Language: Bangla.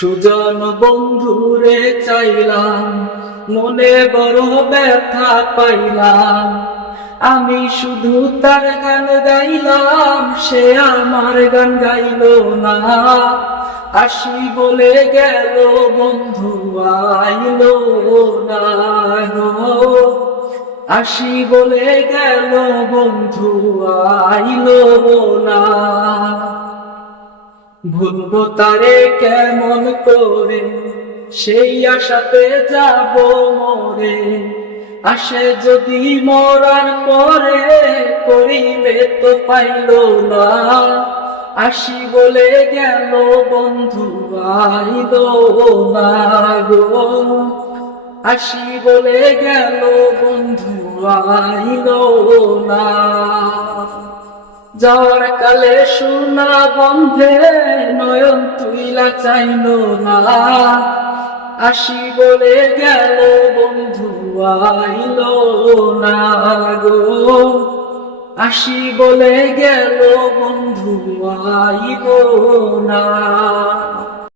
সুজন বন্ধুরে চাইলাম, মনে বড় ব্যথা পাইলাম। আমি শুধু তার গান গাইলাম, সে আমার গান গাইল না। আসি বলে গেল বন্ধু আইল না গো। আসি বলে গেল বন্ধু আইল না। ভুলবো তারে কেমন করে, সেই আশাতে যাব মরে। আসে যদি মরার পরে, করিবে তো পাইল না। আসি বলে গেল বন্ধু আইল না গো। আসি বলে গেল বন্ধু আইল না। যাওয়ার কালে সোনা বন্ধে নয়ন তুইলা চাইল না। আসি বলে গেল বন্ধু আইল না গো। আসি বলে গেল বন্ধু আইল না।